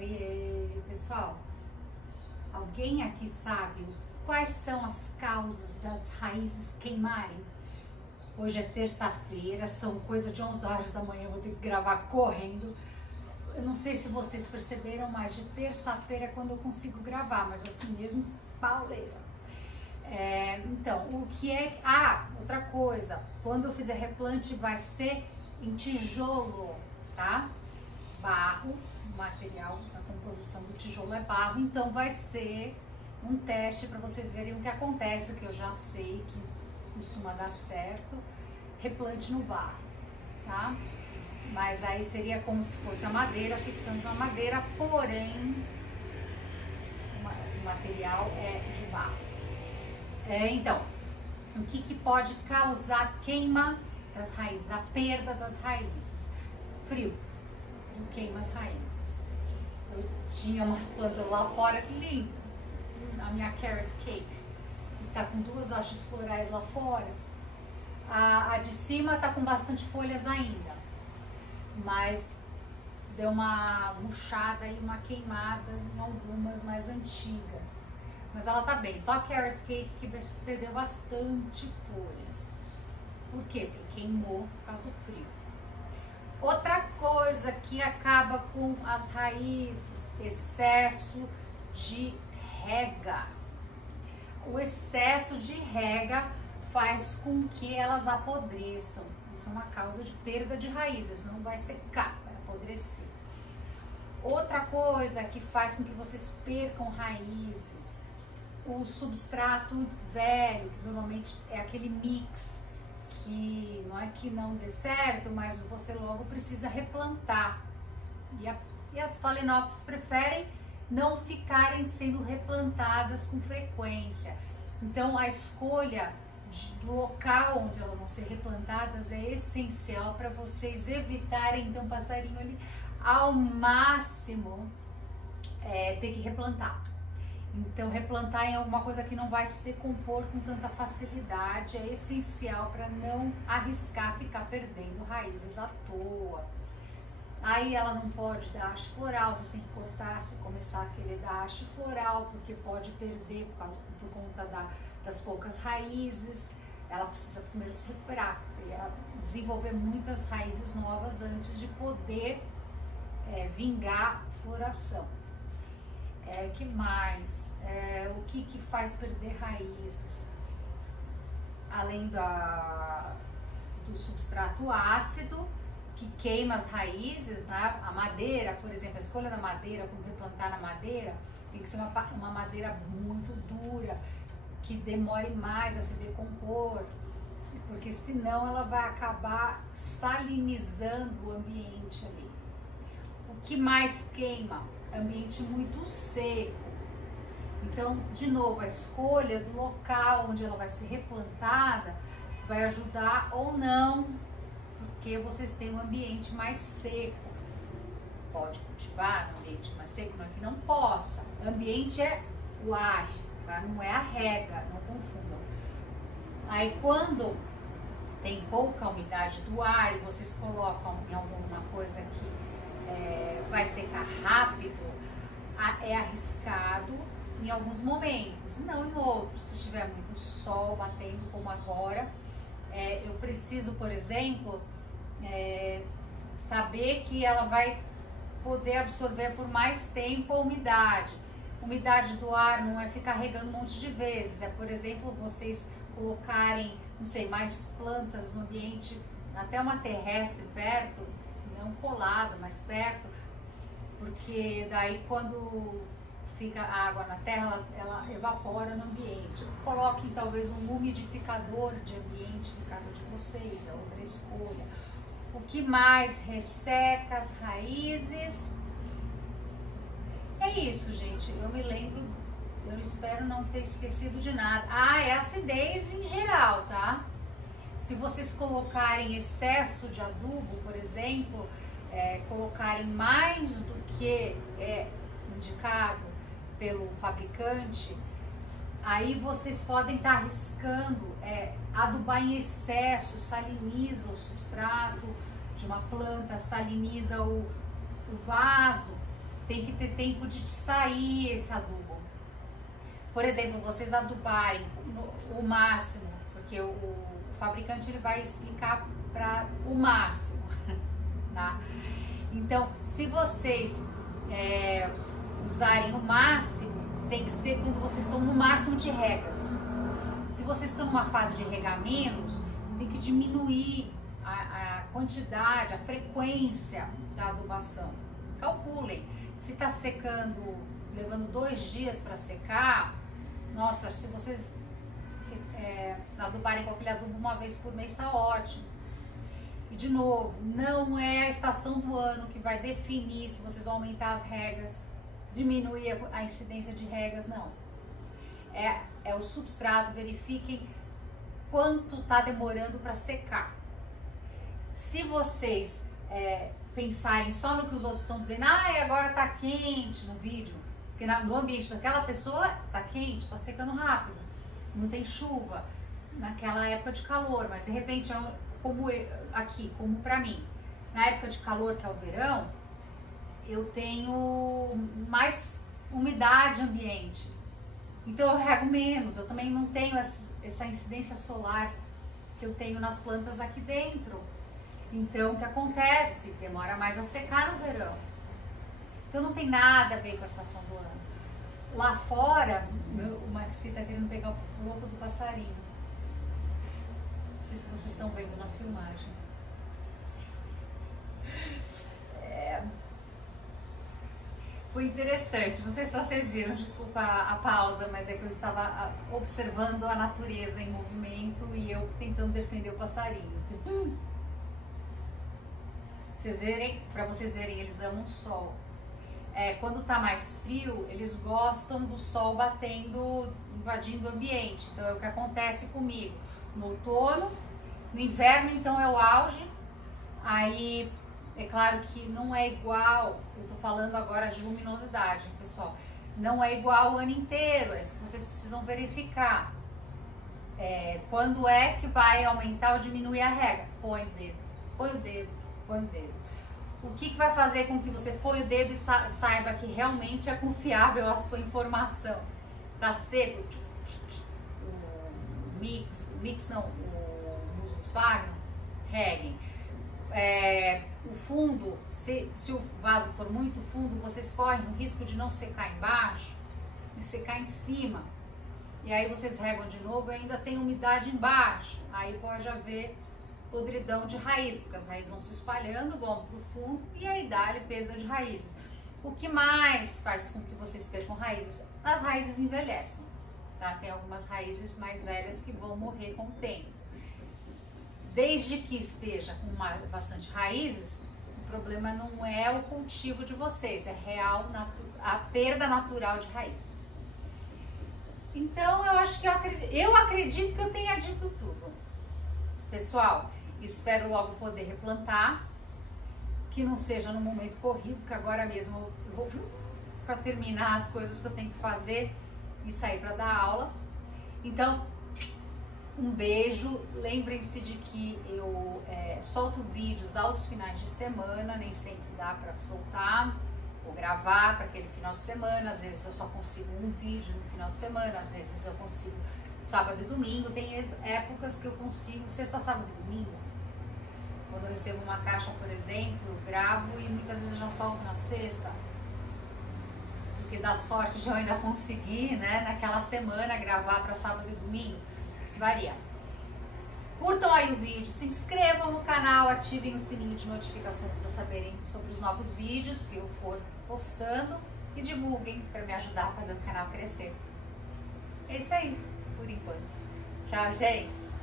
Oi, pessoal. Alguém aqui sabe quais são as causas das raízes queimarem? Hoje é terça-feira, são coisa de 11 horas da manhã, eu vou ter que gravar correndo. Eu não sei se vocês perceberam, mas de terça-feira é quando eu consigo gravar, mas assim mesmo, pauleira. Então, o que é... outra coisa, quando eu fizer replante vai ser em tijolo, tá? Barro, o material, a composição do tijolo é barro, então vai ser um teste para vocês verem o que acontece, que eu já sei que costuma dar certo, replante no barro, tá? Mas aí seria como se fosse a madeira, fixando na madeira, porém o material é de barro. Então, o que pode causar queima das raízes, a perda das raízes? Frio. Frio queima as raízes. Eu tinha umas plantas lá fora, que linda, a minha carrot cake, que tá com 2 hastes florais lá fora. A de cima tá com bastante folhas ainda, mas deu uma murchada e uma queimada em algumas mais antigas. Mas ela tá bem, só a carrot cake que perdeu bastante folhas. Por quê? Porque queimou por causa do frio. Outra coisa que acaba com as raízes, excesso de rega. O excesso de rega faz com que elas apodreçam. Isso é uma causa de perda de raízes, não vai secar, vai apodrecer. Outra coisa que faz com que vocês percam raízes, o substrato velho, que normalmente é aquele mix, que não é que não dê certo, mas você logo precisa replantar. E as phalaenopsis preferem não ficarem sendo replantadas com frequência. Então a escolha do local onde elas vão ser replantadas é essencial para vocês evitarem, então, passarinho ali ao máximo ter que replantar. Então, replantar em alguma coisa que não vai se decompor com tanta facilidade é essencial para não arriscar ficar perdendo raízes à toa. Aí ela não pode dar haste floral, você tem que cortar se começar a querer dar haste floral, porque pode perder por conta das poucas raízes. Ela precisa primeiro se recuperar, desenvolver muitas raízes novas antes de poder vingar floração. Que mais? O que faz perder raízes? Além do substrato ácido, que queima as raízes, né? A madeira, por exemplo, a escolha da madeira, como replantar na madeira, tem que ser uma madeira muito dura, que demore mais a se decompor, porque senão ela vai acabar salinizando o ambiente ali. O que mais queima? Ambiente muito seco. Então, de novo, a escolha do local onde ela vai ser replantada vai ajudar ou não, porque vocês têm um ambiente mais seco. Pode cultivar no ambiente mais seco, não é que não possa. O ambiente é o ar, tá? Não é a rega, não confundam. Aí quando tem pouca umidade do ar e vocês colocam em alguma coisa que vai secar rápido, é arriscado em alguns momentos, não em outros. Se tiver muito sol batendo como agora, eu preciso, por exemplo, saber que ela vai poder absorver por mais tempo a umidade. Umidade do ar não é ficar regando um monte de vezes, por exemplo, vocês colocarem, não sei, mais plantas no ambiente, até uma terrestre perto, não colado, mas perto, porque daí quando fica a água na terra, ela evapora no ambiente. Coloquem talvez um umidificador de ambiente na casa de vocês, é outra escolha. O que mais resseca as raízes? É isso, gente. Eu me lembro, eu espero não ter esquecido de nada. É acidez em geral, tá? Se vocês colocarem excesso de adubo, por exemplo, colocarem mais do que é indicado pelo fabricante, aí vocês podem estar arriscando adubar em excesso, saliniza o substrato de uma planta, saliniza o vaso, tem que ter tempo de sair esse adubo. Por exemplo, vocês adubarem o máximo, porque o fabricante ele vai explicar para o máximo, tá? Então, se vocês usarem o máximo, tem que ser quando vocês estão no máximo de regas. Se vocês estão numa fase de regar menos, tem que diminuir a quantidade, a frequência da adubação. Calculem, se está secando, levando 2 dias para secar, nossa, se vocês adubarem com aquele adubo uma vez por mês, está ótimo. E de novo, não é a estação do ano que vai definir se vocês vão aumentar as regas, diminuir a incidência de regas, não. É o substrato, verifiquem quanto está demorando para secar. Se vocês pensarem só no que os outros estão dizendo, agora está quente no vídeo, porque no ambiente daquela pessoa está quente, está secando rápido, não tem chuva naquela época de calor, mas de repente, como aqui, como para mim, na época de calor, que é o verão, eu tenho mais umidade ambiente, então eu rego menos, eu também não tenho essa incidência solar que eu tenho nas plantas aqui dentro. Então, o que acontece? Demora mais a secar no verão. Então, não tem nada a ver com a estação do ano. Lá fora, o Maxi tá querendo pegar o louco do passarinho. Não sei se vocês estão vendo na filmagem. Foi interessante, não sei se vocês viram, desculpa a pausa, mas é que eu estava observando a natureza em movimento e eu tentando defender o passarinho. Para vocês verem, eles amam o sol. Quando tá mais frio, eles gostam do sol batendo, invadindo o ambiente. Então é o que acontece comigo. No outono, no inverno, então é o auge. Aí, é claro que não é igual, eu tô falando agora de luminosidade, pessoal. Não é igual o ano inteiro, é isso que vocês precisam verificar. Quando é que vai aumentar ou diminuir a rega? Põe o dedo, põe o dedo, põe o dedo. O que vai fazer com que você põe o dedo e saiba que realmente é confiável a sua informação? Tá seco? O musgo sphagnum, reguem. O fundo, se o vaso for muito fundo, vocês correm o risco de não secar embaixo e secar em cima. E aí vocês regam de novo e ainda tem umidade embaixo. Aí pode haver podridão de raiz, porque as raízes vão se espalhando, vão para o fundo e aí dá-lhe perda de raízes. O que mais faz com que vocês percam raízes? As raízes envelhecem, tá? Tem algumas raízes mais velhas que vão morrer com o tempo. Desde que esteja com bastante raízes, o problema não é o cultivo de vocês, é real a perda natural de raízes. Então eu acredito que eu tenha dito tudo. Pessoal, espero logo poder replantar, que não seja no momento corrido, que agora mesmo eu vou para terminar as coisas que eu tenho que fazer e sair para dar aula. Então, um beijo, lembrem-se de que eu solto vídeos aos finais de semana, nem sempre dá para soltar ou gravar para aquele final de semana, às vezes eu só consigo um vídeo no final de semana, às vezes eu consigo sábado e domingo, tem épocas que eu consigo sexta, sábado e domingo. Quando eu recebo uma caixa, por exemplo, eu gravo e muitas vezes eu já solto na sexta, porque dá sorte de eu ainda conseguir, né, naquela semana gravar para sábado e domingo. Varia. Curtam aí o vídeo, se inscrevam no canal, ativem o sininho de notificações para saberem sobre os novos vídeos que eu for postando e divulguem para me ajudar a fazer o canal crescer. É isso aí, por enquanto. Tchau, gente!